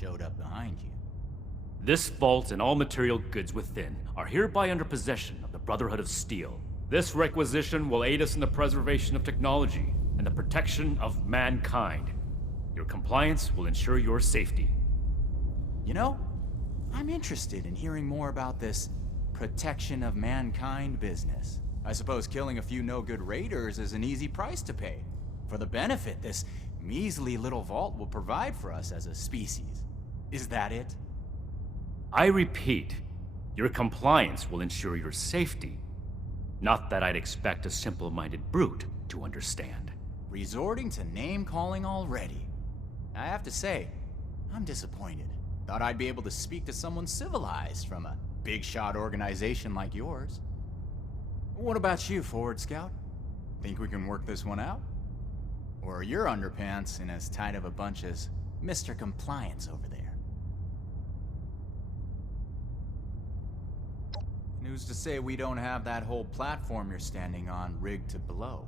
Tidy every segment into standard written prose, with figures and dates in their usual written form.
showed up behind you. This vault and all material goods within are hereby under possession of the Brotherhood of Steel. This requisition will aid us in the preservation of technology and the protection of mankind. Your compliance will ensure your safety. You know, I'm interested in hearing more about this protection of mankind business. I suppose killing a few no-good raiders is an easy price to pay for the benefit this measly little vault will provide for us as a species. Is that it? I repeat, your compliance will ensure your safety. Not that I'd expect a simple-minded brute to understand. Resorting to name-calling already. I have to say, I'm disappointed. Thought I'd be able to speak to someone civilized from a big-shot organization like yours. What about you, Forward Scout? Think we can work this one out? Or are your underpants in as tight of a bunch as Mr. Compliance over there? And who's to say we don't have that whole platform you're standing on rigged to blow?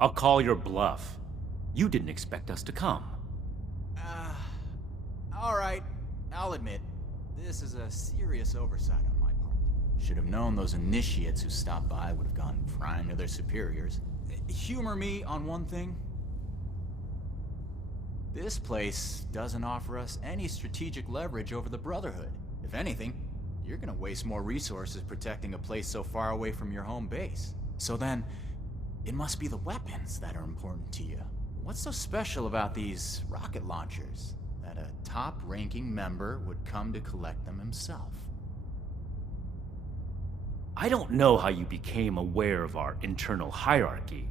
I'll call your bluff. You didn't expect us to come. Alright, I'll admit, this is a serious oversight on my part. Should have known those initiates who stopped by would have gone crying to their superiors. Humor me on one thing. This place doesn't offer us any strategic leverage over the Brotherhood. If anything, you're gonna waste more resources protecting a place so far away from your home base. So then, it must be the weapons that are important to you. What's so special about these rocket launchers that a top-ranking member would come to collect them himself? I don't know how you became aware of our internal hierarchy,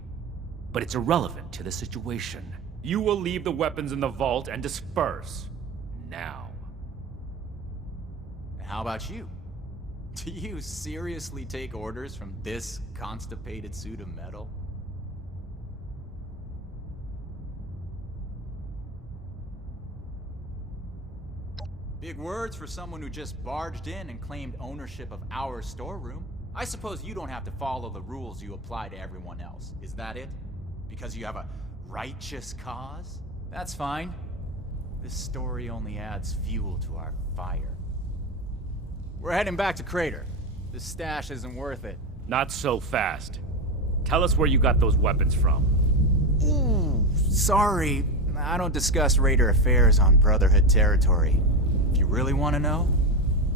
but it's irrelevant to the situation. You will leave the weapons in the vault and disperse. Now. How about you? Do you seriously take orders from this constipated suit of metal? Big words for someone who just barged in and claimed ownership of our storeroom. I suppose you don't have to follow the rules you apply to everyone else. Is that it? Because you have a righteous cause? That's fine. This story only adds fuel to our fire. We're heading back to Crater. This stash isn't worth it. Not so fast. Tell us where you got those weapons from. Ooh, sorry. I don't discuss Raider affairs on Brotherhood territory. If you really want to know,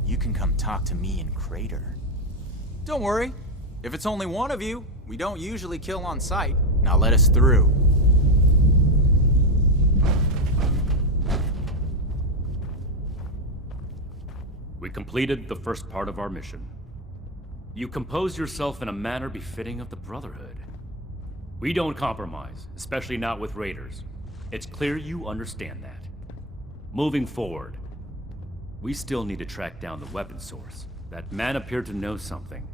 you can come talk to me in Crater. Don't worry. If it's only one of you, we don't usually kill on sight. Now let us through. We completed the first part of our mission. You compose yourself in a manner befitting of the Brotherhood. We don't compromise, especially not with raiders. It's clear you understand that. Moving forward, we still need to track down the weapon source. That man appeared to know something.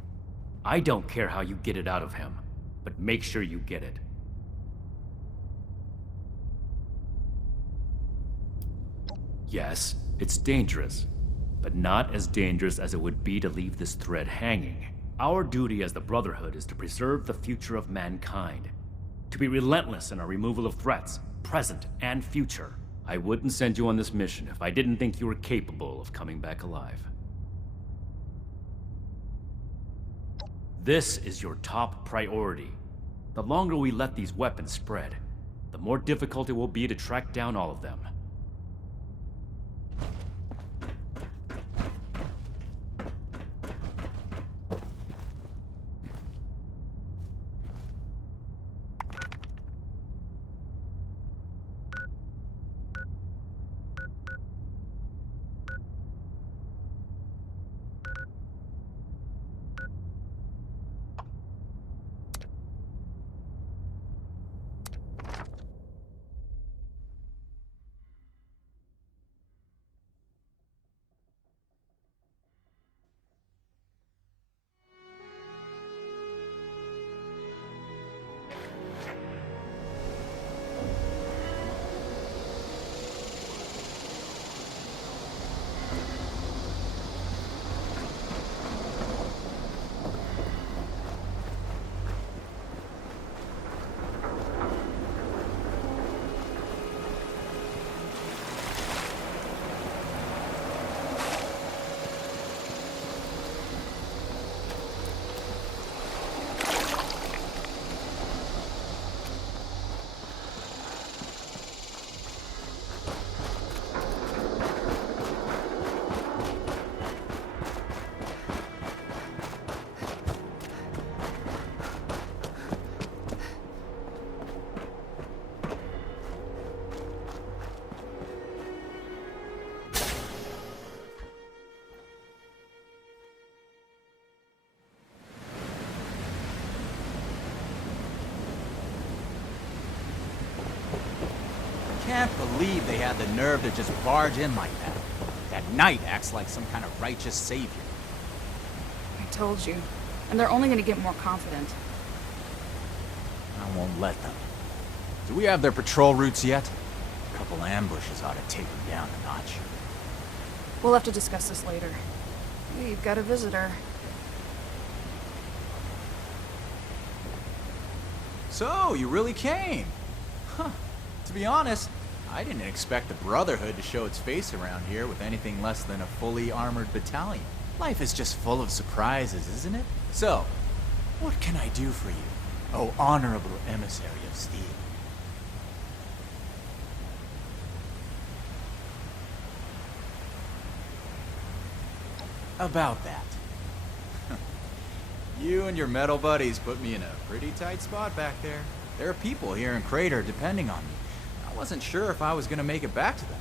I don't care how you get it out of him, but make sure you get it. Yes, it's dangerous, but not as dangerous as it would be to leave this thread hanging. Our duty as the Brotherhood is to preserve the future of mankind, to be relentless in our removal of threats, present and future. I wouldn't send you on this mission if I didn't think you were capable of coming back alive. This is your top priority. The longer we let these weapons spread, the more difficult it will be to track down all of them. can't believe they had the nerve to just barge in like that. That knight acts like some kind of righteous savior. I told you. And they're only gonna get more confident. I won't let them. Do we have their patrol routes yet? A couple ambushes ought to take them down a notch. We'll have to discuss this later. Hey, you've got a visitor. So, you really came? Huh. To be honest, I didn't expect the Brotherhood to show its face around here with anything less than a fully armored battalion. Life is just full of surprises, isn't it? So, what can I do for you, oh honorable emissary of steel? About that. You and your metal buddies put me in a pretty tight spot back there. There are people here in Crater depending on me. I wasn't sure if I was gonna make it back to them.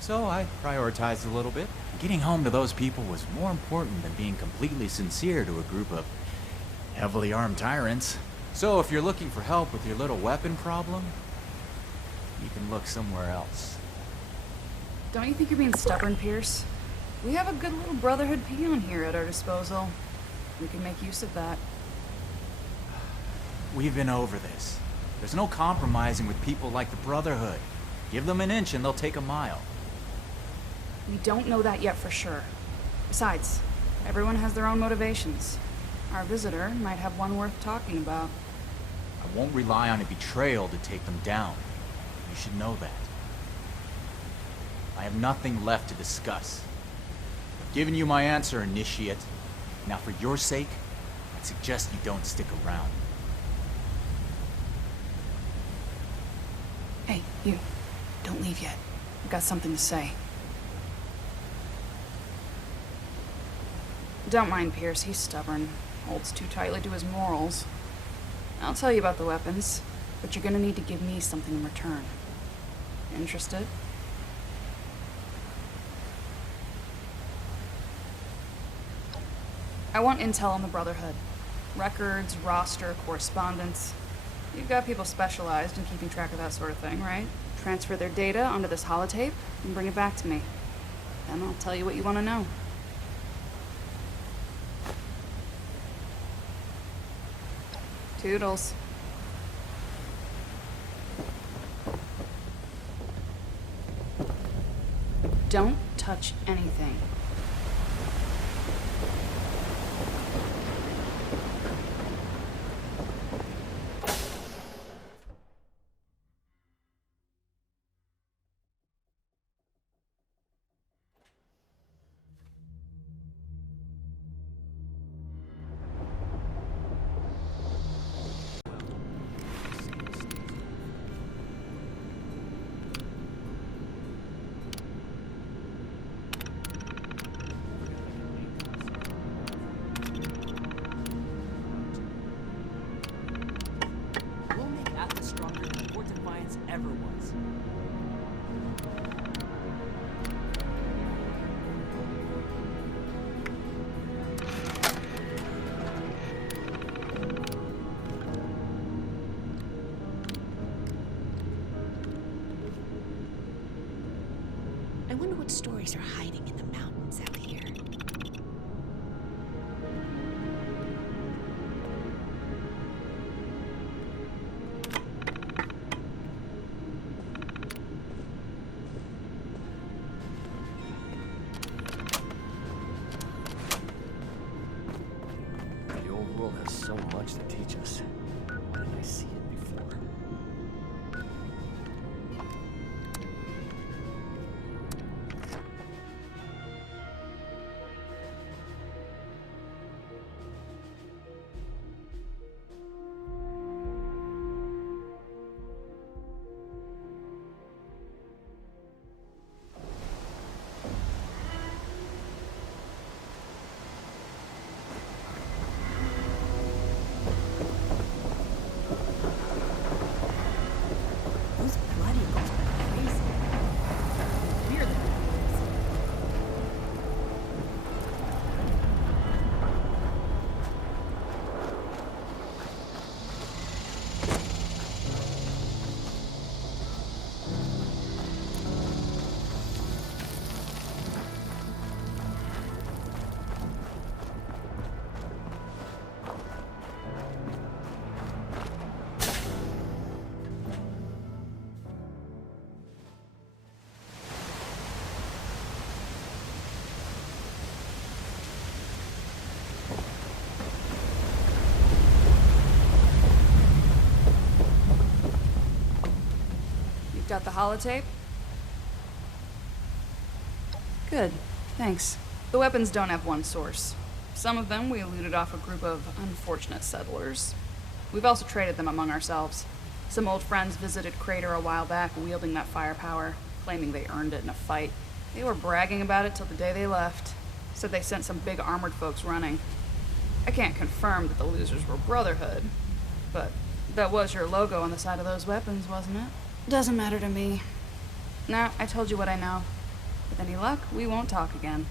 So I prioritized a little bit. Getting home to those people was more important than being completely sincere to a group of heavily armed tyrants. So if you're looking for help with your little weapon problem, you can look somewhere else. Don't you think you're being stubborn, Pierce? We have a good little Brotherhood peon here at our disposal. We can make use of that. We've been over this. There's no compromising with people like the Brotherhood. Give them an inch and they'll take a mile. We don't know that yet for sure. Besides, everyone has their own motivations. Our visitor might have one worth talking about. I won't rely on a betrayal to take them down. You should know that. I have nothing left to discuss. I've given you my answer, Initiate. Now for your sake, I'd suggest you don't stick around. Hey, you. Don't leave yet. I've got something to say. Don't mind Pierce, he's stubborn. Holds too tightly to his morals. I'll tell you about the weapons, but you're gonna need to give me something in return. Interested? I want intel on the Brotherhood. Records, roster, correspondence. You've got people specialized in keeping track of that sort of thing, right? Transfer their data onto this holotape and bring it back to me. Then I'll tell you what you want to know. Toodles. Don't touch anything. We'll make Atlas stronger before Defiance ever was. I wonder what stories are hiding in the mountains out here. The old world has so much to teach us. Why didn't I see it before? Got the holotape? Good, thanks. The weapons don't have one source. Some of them we looted off a group of unfortunate settlers. We've also traded them among ourselves. Some old friends visited Crater a while back wielding that firepower, claiming they earned it in a fight. They were bragging about it till the day they left. Said they sent some big armored folks running. I can't confirm that the losers were Brotherhood, but that was your logo on the side of those weapons, wasn't it? Doesn't matter to me. Now, I told you what I know. With any luck, we won't talk again.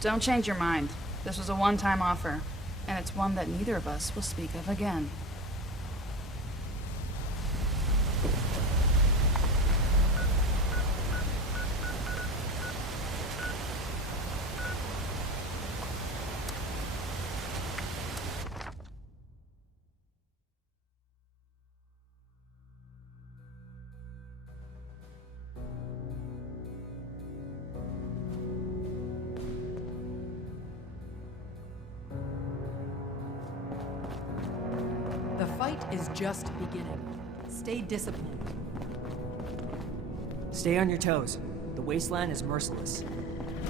Don't change your mind. This was a one-time offer, and it's one that neither of us will speak of again. The fight is just beginning. Stay disciplined. Stay on your toes. The wasteland is merciless.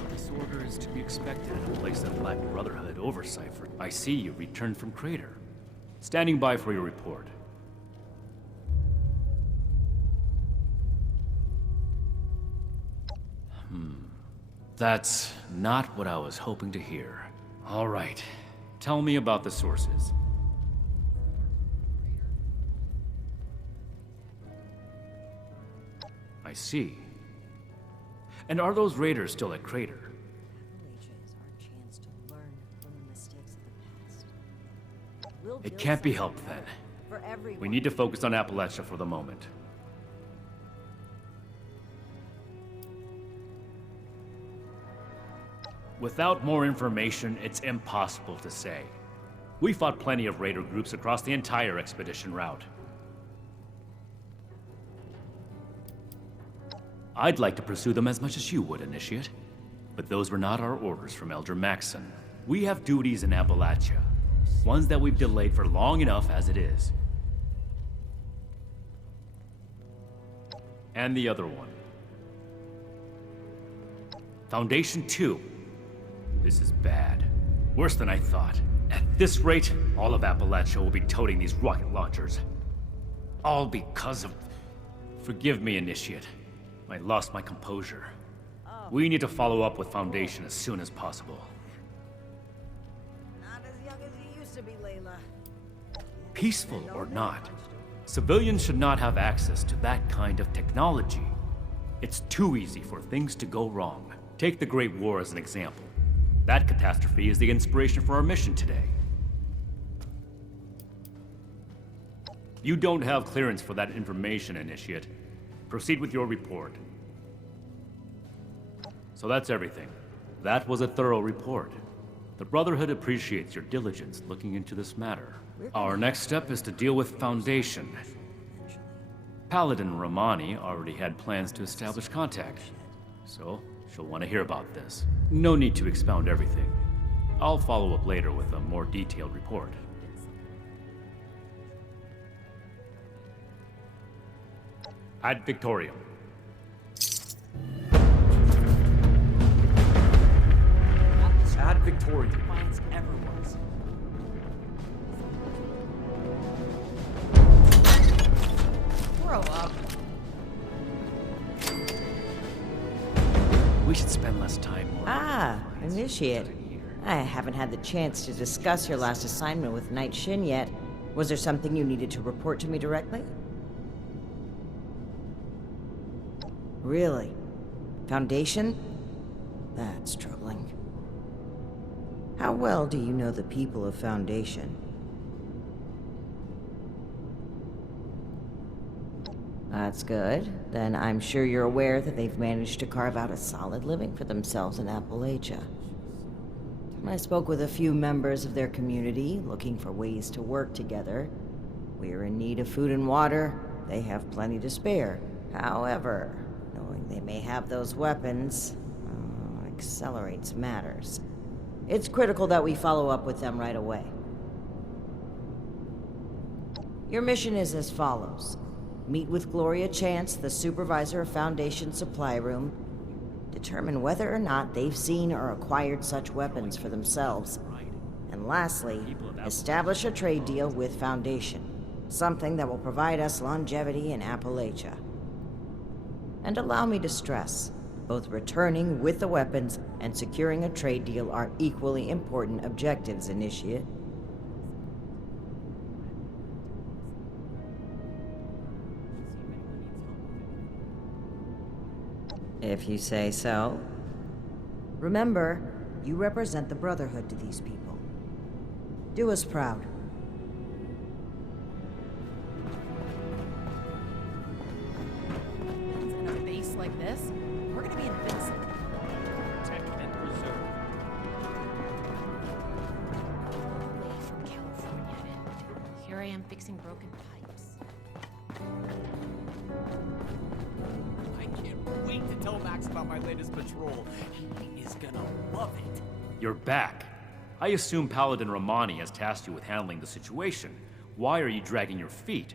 Disorder is to be expected in a place that lacked Brotherhood oversight for... I see you returned from Crater. Standing by for your report. That's not what I was hoping to hear. All right. Tell me about the sources. I see. And are those raiders still at Crater? Appalachia is our chance to learn from the mistakes of the past. We'll It build can't be something helped then. for everyone. We need to focus on Appalachia for the moment. Without more information, it's impossible to say. We fought plenty of raider groups across the entire expedition route. I'd like to pursue them as much as you would, Initiate. But those were not our orders from Elder Maxson. We have duties in Appalachia. Ones that we've delayed for long enough as it is. And the other one. Foundation 2. This is bad. Worse than I thought. At this rate, all of Appalachia will be toting these rocket launchers. All because of... Forgive me, Initiate. I lost my composure. We need to follow up with Foundation as soon as possible. Not as young as you used to be, Layla. Peaceful or not, civilians should not have access to that kind of technology. It's too easy for things to go wrong. Take the Great War as an example. That catastrophe is the inspiration for our mission today. You don't have clearance for that information, Initiate. Proceed with your report. So that's everything. That was a thorough report. The Brotherhood appreciates your diligence looking into this matter. Our next step is to deal with Foundation. Paladin Romani already had plans to establish contact, so she'll want to hear about this. No need to expound everything. I'll follow up later with a more detailed report. Ad Victorium. Ad Victorium. Defiance ever was. Grow up. We should spend less time working Ah, on clients Initiate. instead of here. I haven't had the chance to discuss your last assignment with Knight Shin yet. Was there something you needed to report to me directly? Really? Foundation? That's troubling. How well do you know the people of Foundation? That's good. Then I'm sure you're aware that they've managed to carve out a solid living for themselves in Appalachia. I spoke with a few members of their community, looking for ways to work together. We're in need of food and water. They have plenty to spare. However, knowing they may have those weapons accelerates matters. It's critical that we follow up with them right away. Your mission is as follows. Meet with Gloria Chance, the supervisor of Foundation Supply Room. Determine whether or not they've seen or acquired such weapons for themselves. And lastly, establish a trade deal with Foundation. Something that will provide us longevity in Appalachia. And allow me to stress, both returning with the weapons and securing a trade deal are equally important objectives, Initiate. If you say so. Remember, you represent the Brotherhood to these people. Do us proud. In a base like this, we're gonna be invincible. Protect and preserve. Away from California. Here I am fixing broken pipes. I can't wait to tell Max about my latest patrol. He is gonna love it. You're back. I assume Paladin Romani has tasked you with handling the situation. Why are you dragging your feet?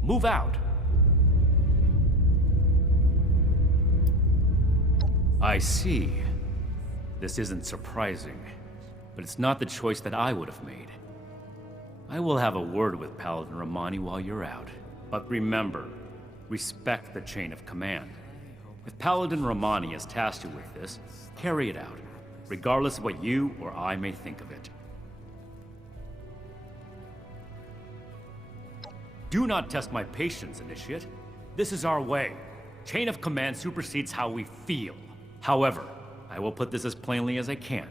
Move out! I see. This isn't surprising, but it's not the choice that I would have made. I will have a word with Paladin Romani while you're out. But remember, respect the chain of command. If Paladin Romani has tasked you with this, carry it out, regardless of what you or I may think of it. Do not test my patience, Initiate. This is our way. Chain of command supersedes how we feel. However, I will put this as plainly as I can.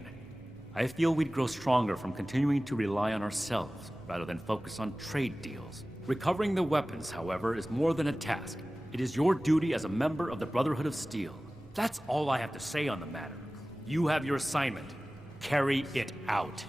I feel we'd grow stronger from continuing to rely on ourselves rather than focus on trade deals. Recovering the weapons, however, is more than a task. It is your duty as a member of the Brotherhood of Steel. That's all I have to say on the matter. You have your assignment. Carry it out.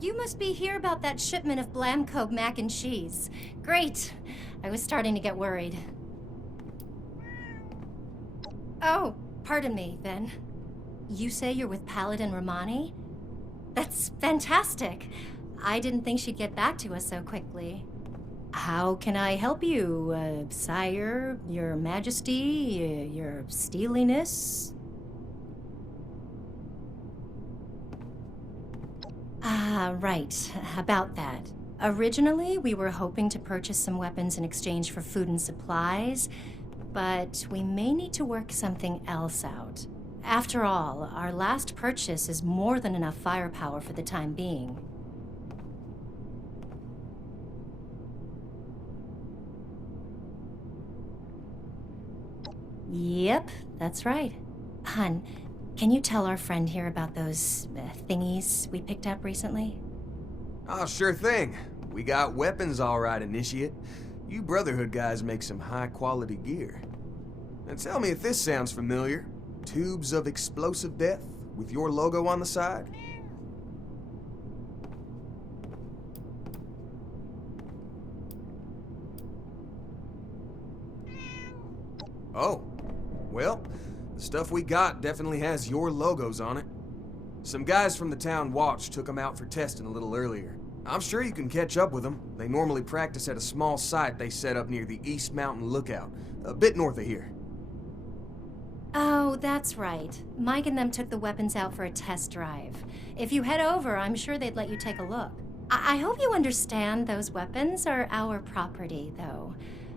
You must be here about that shipment of Blamco mac and cheese. Great. I was starting to get worried. Oh, pardon me, then. You say you're with Paladin Romani? That's fantastic. I didn't think she'd get back to us so quickly. How can I help you, sire, your majesty, your steeliness? Right. About that. Originally, we were hoping to purchase some weapons in exchange for food and supplies, but we may need to work something else out. After all, our last purchase is more than enough firepower for the time being. Yep, that's right. Hun, can you tell our friend here about those thingies we picked up recently? Oh, sure thing. We got weapons all right, Initiate. You Brotherhood guys make some high-quality gear. And tell me if this sounds familiar. Tubes of explosive death with your logo on the side? Oh, well, the stuff we got definitely has your logos on it. Some guys from the town watch took them out for testing a little earlier. I'm sure you can catch up with them. They normally practice at a small site they set up near the East Mountain Lookout, a bit north of here. Oh, that's right. Mike and them took the weapons out for a test drive. If you head over, I'm sure they'd let you take a look. I hope you understand those weapons are our property, though.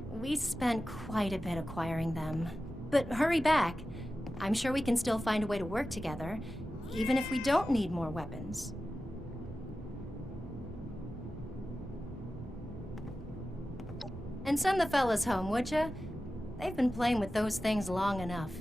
We spent quite a bit acquiring them. But hurry back. I'm sure we can still find a way to work together, even if we don't need more weapons. And send the fellas home, would ya? They've been playing with those things long enough.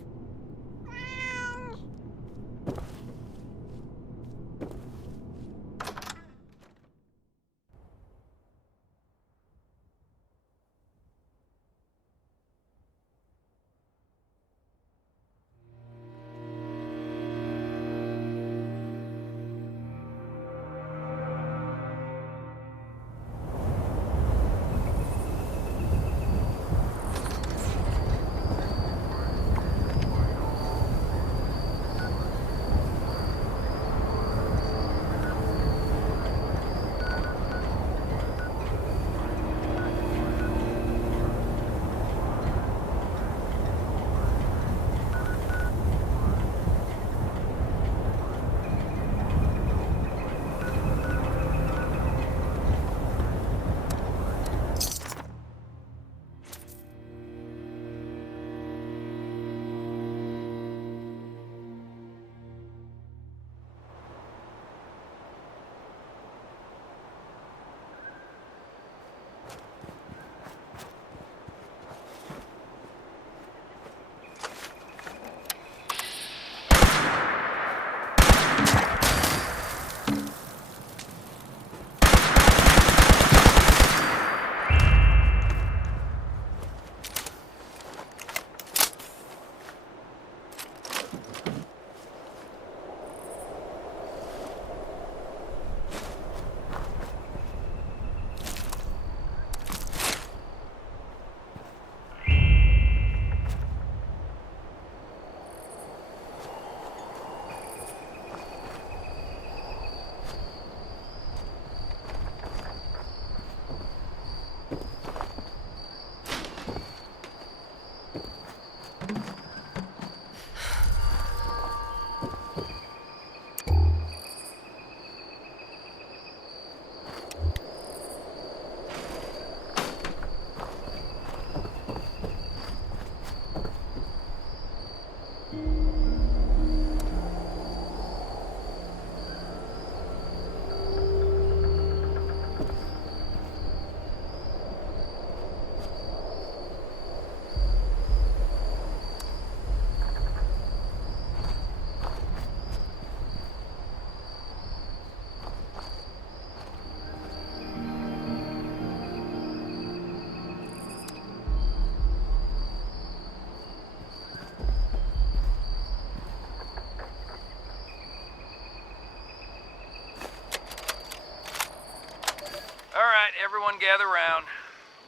Everyone gather round.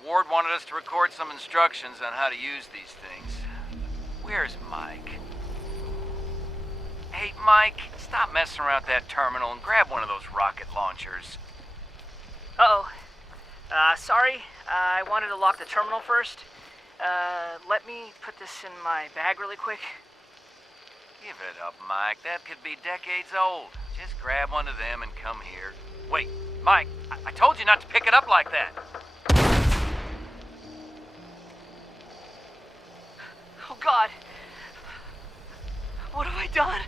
Ward wanted us to record some instructions on how to use these things. Where's Mike? Hey, Mike, stop messing around with that terminal and grab one of those rocket launchers. Uh-oh. Sorry. I wanted to lock the terminal first. Let me put this in my bag really quick. Give it up, Mike. That could be decades old. Just grab one of them and come here. Wait, Mike, I told you not to pick it up like that. Oh, God. What have I done?